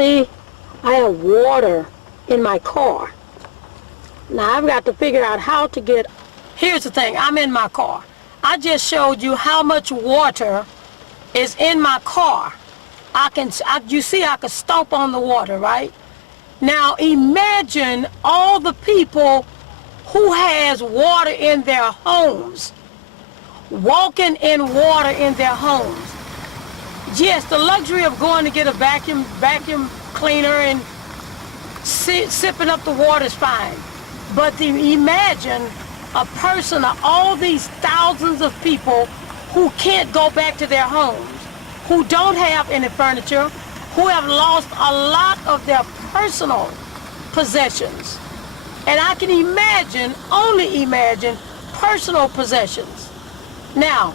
see, I have water in my car. Now I've got to figure out how to get, here's the thing, I'm in my car. I just showed you how much water is in my car. You see I can stomp on the water, right? Now imagine all the people who has water in their homes, walking in water in their homes. Yes, the luxury of going to get a vacuum cleaner and sipping up the water is fine. But imagine a person of all these thousands of people who can't go back to their homes, who don't have any furniture, who have lost a lot of their personal possessions. And I can imagine, only imagine, personal possessions. Now,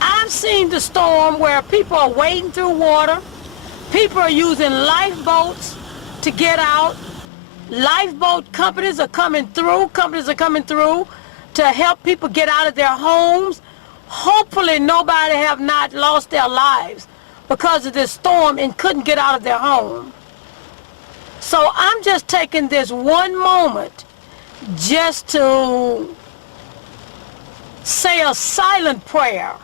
I've seen the storm where people are wading through water, people are using lifeboats to get out. Lifeboat companies are coming through to help people get out of their homes. Hopefully nobody have not lost their lives because of this storm and couldn't get out of their home. So I'm just taking this one moment just to say a silent prayer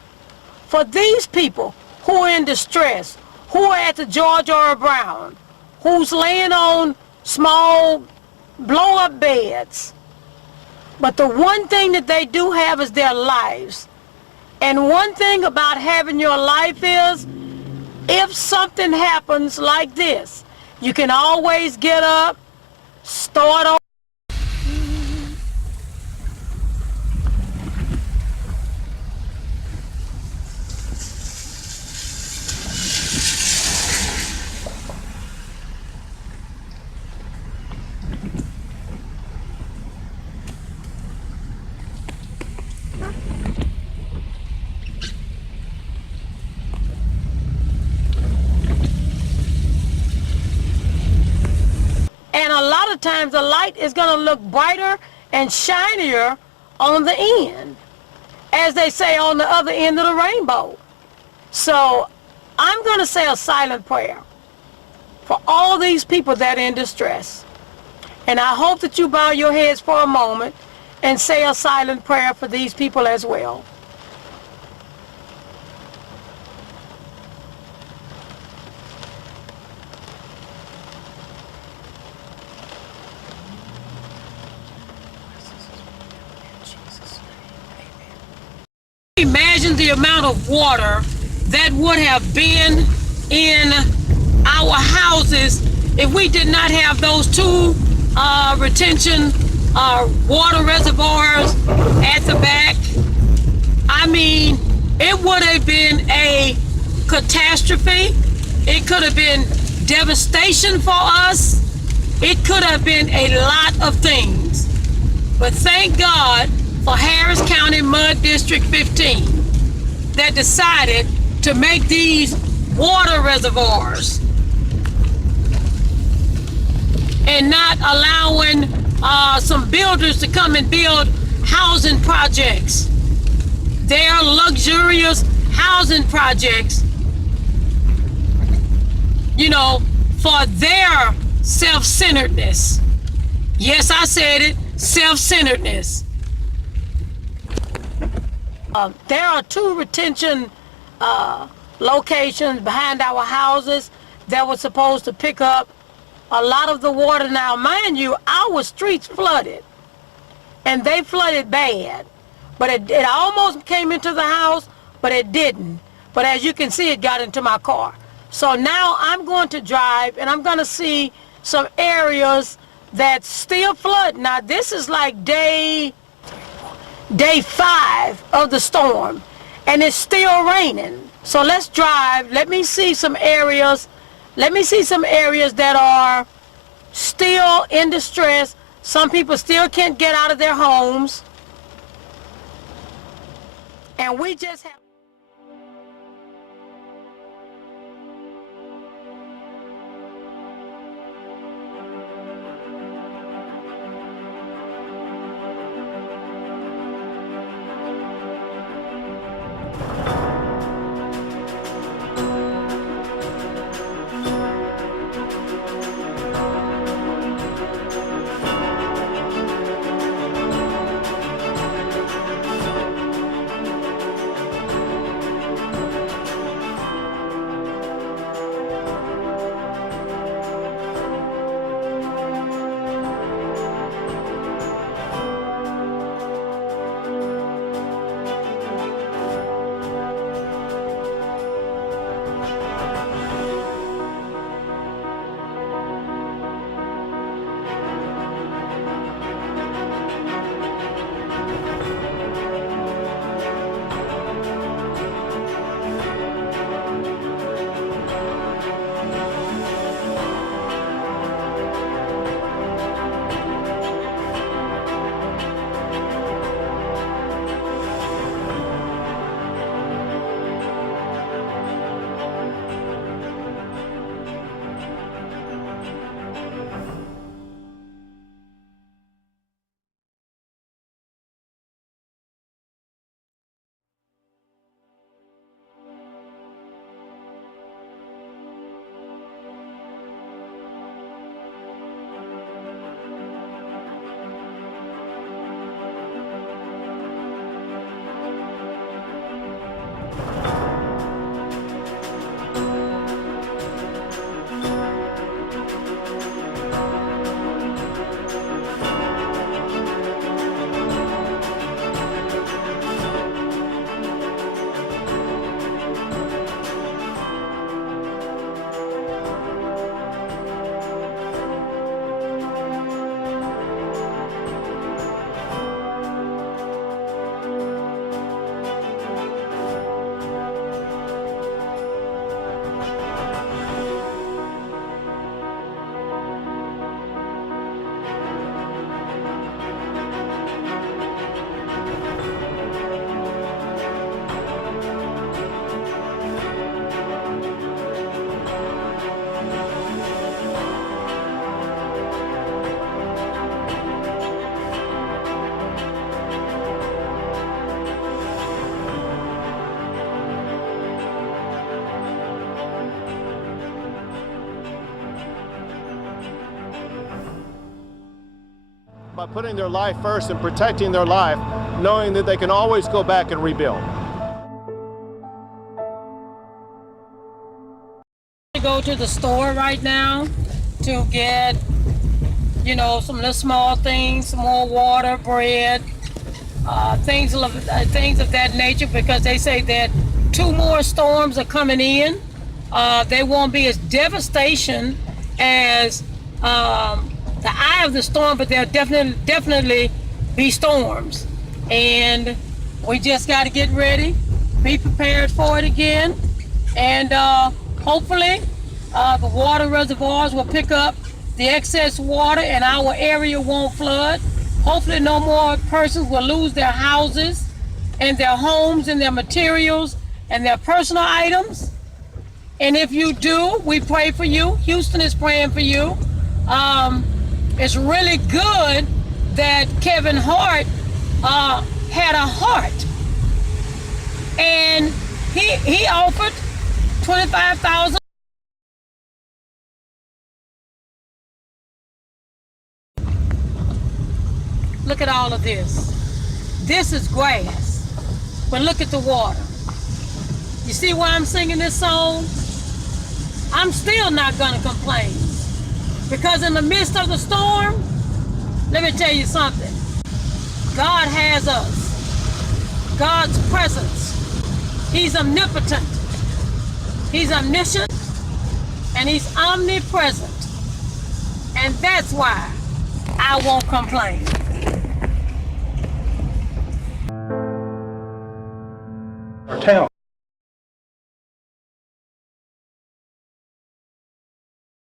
for these people who are in distress, who are at the George R. Brown, who's laying on small blow-up beds. But the one thing that they do have is their lives. And one thing about having your life is, if something happens like this, you can always get up, start over. And a lot of times the light is going to look brighter and shinier on the end, as they say, on the other end of the rainbow. So I'm going to say a silent prayer for all these people that are in distress. And I hope that you bow your heads for a moment and say a silent prayer for these people as well. Imagine the amount of water that would have been in our houses if we did not have those two retention water reservoirs at the back. I mean, it would have been a catastrophe. It could have been devastation for us. It could have been a lot of things. But thank God for Harris County Mud District 15 that decided to make these water reservoirs and not allowing some builders to come and build housing projects. They are luxurious housing projects, you know, for their self-centeredness. Yes, I said it, self-centeredness. There are two retention locations behind our houses that were supposed to pick up a lot of the water. Now, mind you, our streets flooded, and they flooded bad. But it almost came into the house, but it didn't. But as you can see, it got into my car. So now I'm going to drive, and I'm going to see some areas that still flood. Now, this is like day 5 of the storm, and it's still raining. So let's drive. Let me see some areas. Let me see some areas that are still in distress. Some people still can't get out of their homes. And we just have by putting their life first and protecting their life, knowing that they can always go back and rebuild. I go to the store right now to get, you know, some little small things, some more water, bread, things of that nature, because they say that 2 more storms are coming in. They won't be as devastation as the eye of the storm, but there'll definitely be storms. And we just got to get ready, be prepared for it again, and hopefully the water reservoirs will pick up the excess water and our area won't flood. Hopefully no more persons will lose their houses and their homes and their materials and their personal items. And if you do, we pray for you. Houston is praying for you. It's really good that Kevin Hart had a heart, and he offered $25,000. Look at all of this. This is grass, but look at the water. You see why I'm singing this song? I'm still not gonna complain, because in the midst of the storm, let me tell you something. God has us. God's presence. He's omnipotent. He's omniscient. And he's omnipresent. And that's why I won't complain. Our town.